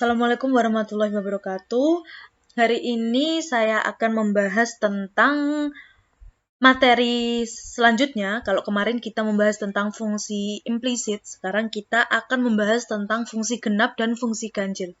Assalamualaikum warahmatullahi wabarakatuh. Hari ini saya akan membahas tentang materi selanjutnya. Kalau kemarin kita membahas tentang fungsi implisit, sekarang kita akan membahas tentang fungsi genap dan fungsi ganjil.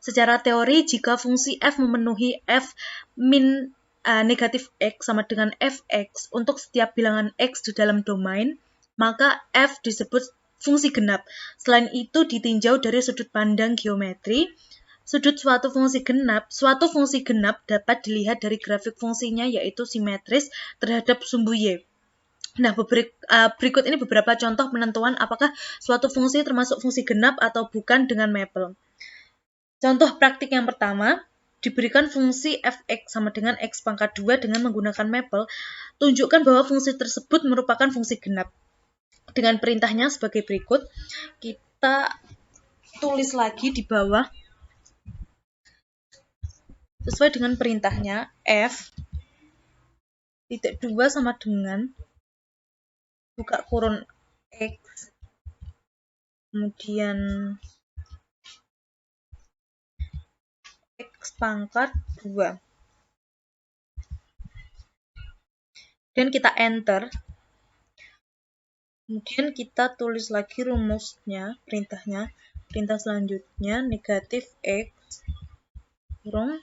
Secara teori, jika fungsi f memenuhi f min negatif x sama dengan fx untuk setiap bilangan x di dalam domain, maka f disebut fungsi genap. Selain itu, ditinjau dari sudut pandang geometri, sudut suatu fungsi genap dapat dilihat dari grafik fungsinya, yaitu simetris terhadap sumbu y. Nah, berikut ini beberapa contoh penentuan apakah suatu fungsi termasuk fungsi genap atau bukan dengan mapel. Contoh praktik yang pertama, diberikan fungsi fx sama dengan x pangkat 2 dengan menggunakan mapel, tunjukkan bahwa fungsi tersebut merupakan fungsi genap. Dengan perintahnya sebagai berikut, kita tulis lagi di bawah sesuai dengan perintahnya, f titik 2 sama dengan buka kurun x, kemudian x pangkat 2. Dan kita enter. Kemudian kita tulis lagi rumusnya, perintahnya. Perintah selanjutnya, negatif x kurung.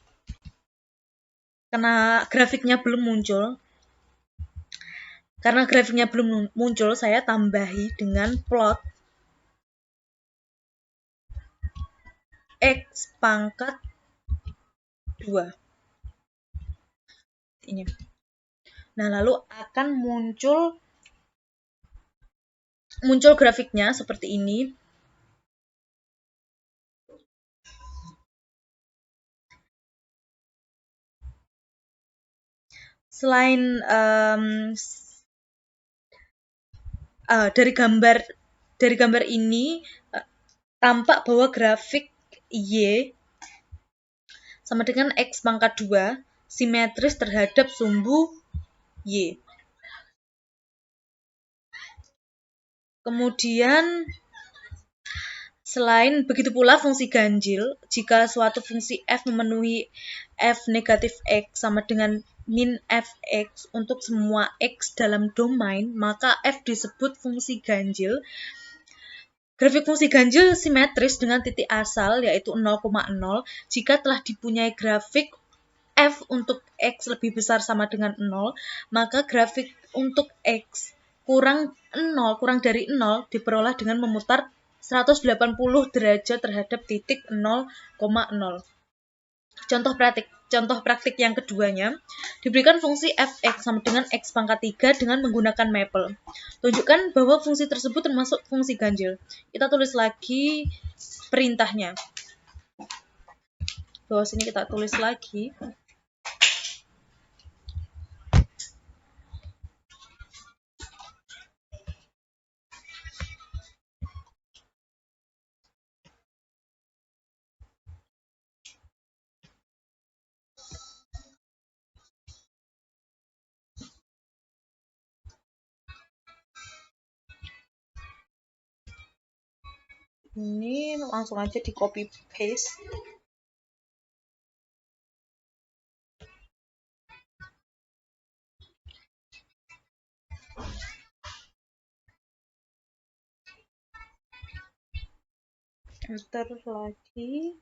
Karena grafiknya belum muncul, saya tambahi dengan plot x pangkat 2. Ini. Nah, lalu akan muncul grafiknya seperti ini. Selain dari gambar ini tampak bahwa grafik y sama dengan x pangkat 2 simetris terhadap sumbu y. Kemudian selain begitu pula fungsi ganjil, jika suatu fungsi f memenuhi f negatif x sama dengan min fx untuk semua x dalam domain, maka f disebut fungsi ganjil. Grafik fungsi ganjil simetris dengan titik asal yaitu 0,0 jika telah dipunyai grafik f untuk x lebih besar sama dengan 0, maka grafik untuk x kurang dari 0 diperoleh dengan memutar 180 derajat terhadap titik 0,0. Contoh praktik yang keduanya, diberikan fungsi fx sama dengan x pangkat 3 dengan menggunakan mapel. Tunjukkan bahwa fungsi tersebut termasuk fungsi ganjil. Kita tulis lagi perintahnya. Bawah sini kita tulis lagi. Ini langsung aja di copy paste. Enter lagi.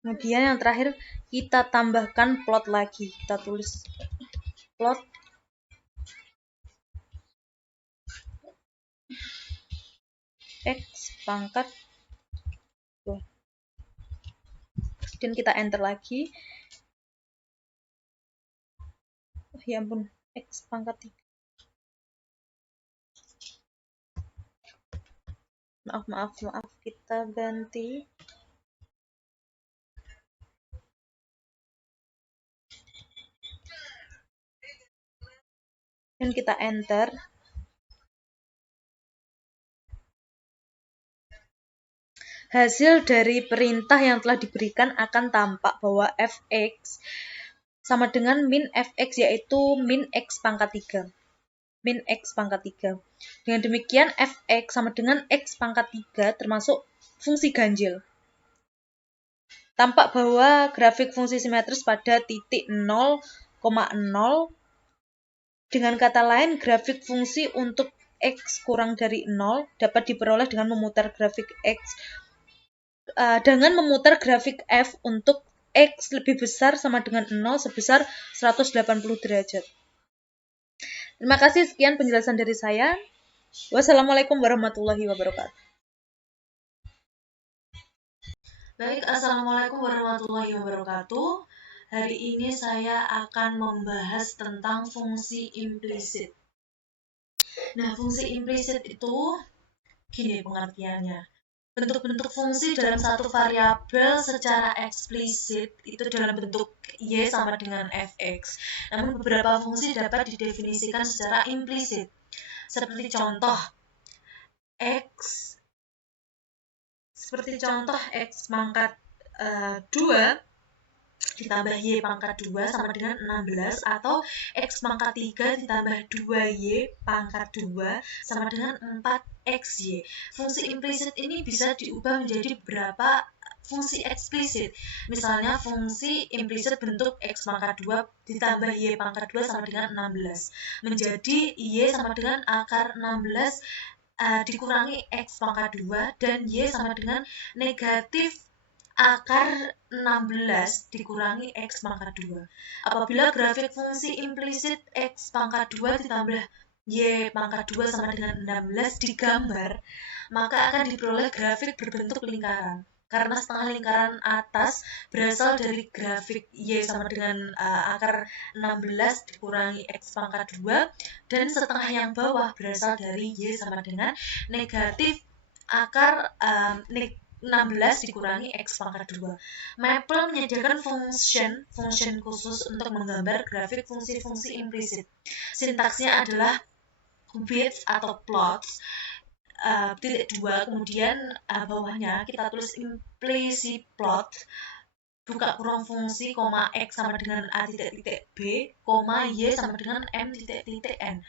Kemudian yang terakhir kita tambahkan plot lagi. Kita tulis plot x pangkat 2. Dan kita enter lagi. Oh ya ampun, x pangkat 3. Maaf, kita ganti. Dan kita enter. hasil dari perintah yang telah diberikan akan tampak bahwa fx sama dengan min fx, yaitu min x pangkat 3. Min x pangkat 3. Dengan demikian fx sama dengan x pangkat 3 termasuk fungsi ganjil. Tampak bahwa grafik fungsi simetris pada titik 0,0. Dengan kata lain, grafik fungsi untuk x kurang dari 0 dapat diperoleh dengan memutar grafik f untuk x lebih besar sama dengan 0 sebesar 180 derajat. Terima kasih, sekian penjelasan dari saya. Wassalamualaikum warahmatullahi wabarakatuh. Baik, Assalamualaikum warahmatullahi wabarakatuh. Hari ini saya akan membahas tentang fungsi implisit. Nah, fungsi implisit itu gini pengertiannya. Bentuk-bentuk fungsi dalam satu variabel secara eksplisit itu dalam bentuk y sama dengan fx. Namun beberapa fungsi dapat didefinisikan secara implisit. Seperti contoh x pangkat 2 ditambah y pangkat 2 sama dengan 16, atau x pangkat 3 ditambah 2y pangkat 2 sama dengan 4xy. Fungsi implisit ini bisa diubah menjadi beberapa fungsi eksplisit. Misalnya fungsi implisit bentuk x pangkat 2 ditambah y pangkat 2 sama dengan 16 menjadi y sama dengan akar 16 dikurangi x pangkat 2 dan y sama dengan negatif akar 16 dikurangi x pangkat 2. Apabila grafik fungsi implisit x pangkat 2 ditambah y pangkat 2 sama dengan 16 digambar, maka akan diperoleh grafik berbentuk lingkaran. Karena setengah lingkaran atas berasal dari grafik y sama dengan akar 16 dikurangi x pangkat 2, dan setengah yang bawah berasal dari y sama dengan negatif akar 16 dikurangi x pangkat 2. Maple menyediakan function khusus untuk menggambar grafik fungsi-fungsi implisit. Sintaksnya adalah with atau plots, titik 2, kemudian bawahnya kita tulis implicit plot, buka kurung fungsi, x sama dengan a titik b, y sama dengan m titik n.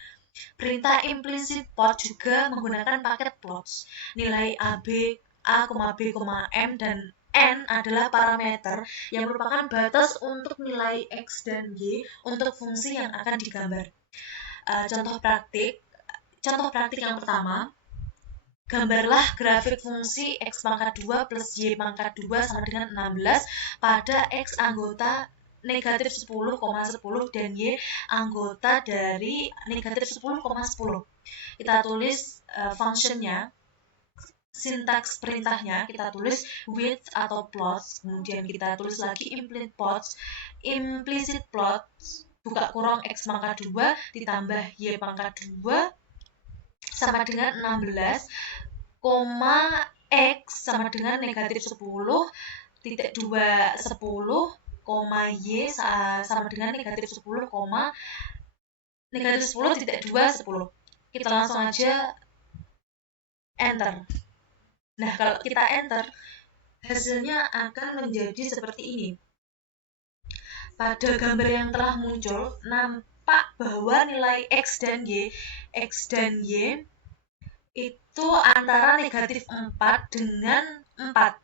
Perintah implicit plot juga menggunakan paket plots. Nilai a, b, m, dan n adalah parameter yang merupakan batas untuk nilai x dan y untuk fungsi yang akan digambar. Contoh praktik yang pertama, gambarlah grafik fungsi x pangkat 2 plus y pangkat 2 sama dengan 16 pada x anggota negatif 10,10 dan y anggota dari negatif 10,10. Kita tulis functionnya, sintaks perintahnya kita tulis with atau plots, kemudian kita tulis lagi implicit plots, buka kurung x pangkat 2 ditambah y pangkat 2 sama dengan 16, x sama dengan negatif 10, titik 2, 10, y sama dengan negatif 10, negatif 10, titik 2, 10. Kita langsung aja enter. Nah, kalau kita enter, hasilnya akan menjadi seperti ini. Pada gambar yang telah muncul, nampak bahwa nilai x dan y itu antara negatif 4 dengan 4.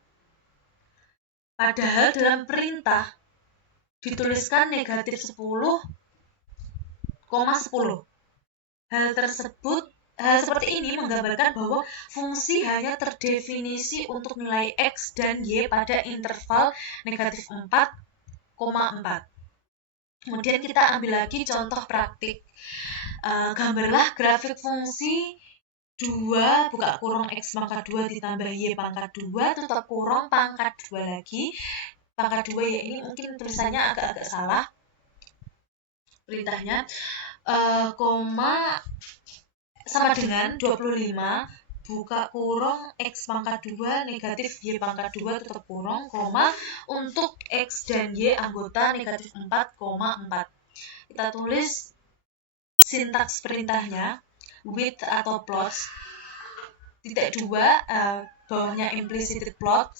Padahal dalam perintah dituliskan negatif 10,10. Hal seperti ini menggambarkan bahwa fungsi hanya terdefinisi untuk nilai x dan y pada interval negatif 4,4. Kemudian kita ambil lagi contoh praktik. Gambarlah grafik fungsi 2 buka kurung x pangkat 2 ditambah y pangkat 2 tutup kurung pangkat 2 lagi. Pangkat 2 ya, ini mungkin tulisannya agak-agak salah perintahnya, sama dengan 25 buka kurung x pangkat 2 negatif y pangkat 2 tutup kurung, untuk x dan y anggota negatif 4,4. Kita tulis sintaks perintahnya with atau plots, titik 2, bawahnya implicit plot.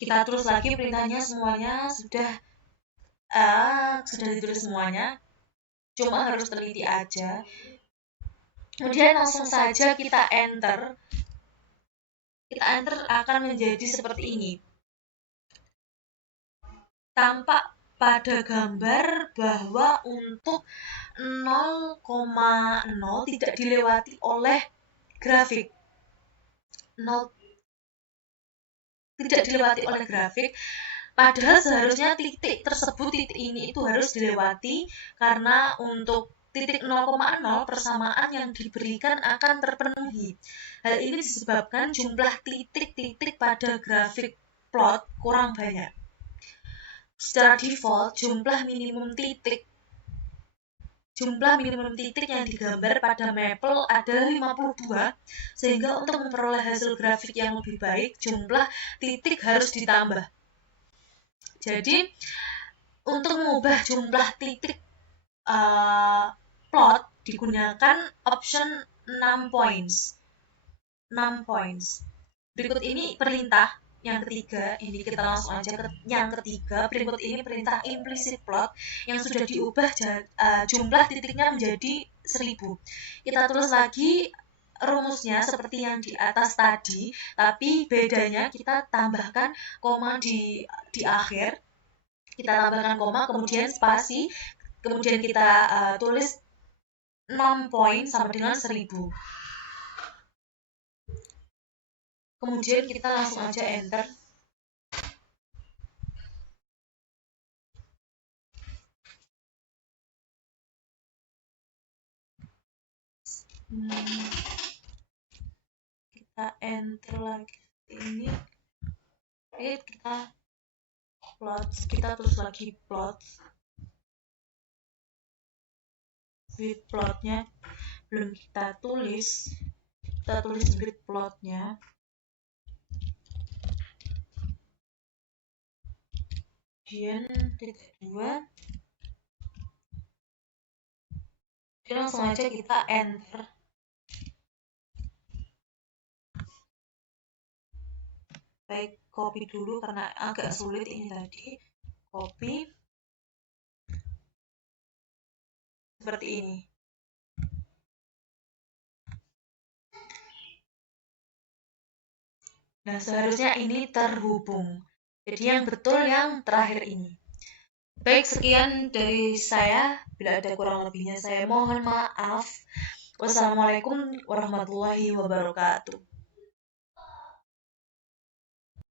Kita terus lagi perintahnya semuanya sudah ditulis semuanya, cuma harus teliti aja. Kemudian langsung saja kita enter. Kita enter akan menjadi seperti ini. Tampak pada gambar bahwa untuk 0,0 tidak dilewati oleh grafik. 0 tidak dilewati oleh grafik. Padahal seharusnya titik tersebut, titik ini itu harus dilewati, karena untuk titik 0,0 persamaan yang diberikan akan terpenuhi. Hal ini disebabkan jumlah titik-titik pada grafik plot kurang banyak. Secara default, jumlah minimum titik yang digambar pada Maple adalah 52, sehingga untuk memperoleh hasil grafik yang lebih baik, jumlah titik harus ditambah. Jadi, untuk mengubah jumlah titik plot digunakan option 6 points. Berikut ini perintah yang ketiga, ini kita langsung aja ke yang ketiga. Berikut ini perintah implicit plot yang sudah diubah jumlah titiknya menjadi 1000. Kita tulis lagi rumusnya seperti yang di atas tadi, tapi bedanya kita tambahkan koma di akhir. Kita tambahkan koma, kemudian spasi, kemudian kita tulis 6 poin sama dengan 1000. Kemudian kita langsung aja enter. Kita enter lagi ini. Kita plot, kita terus lagi plot. Grid plotnya belum kita tulis grid plotnya. Kemudian titik 2. Jadi langsung aja kita enter. Baik, copy dulu karena agak sulit ini tadi. Copy. Seperti ini. Nah, seharusnya ini terhubung. Jadi yang betul yang terakhir ini. Baik, sekian dari saya. Bila ada kurang lebihnya saya mohon maaf. Wassalamualaikum warahmatullahi wabarakatuh.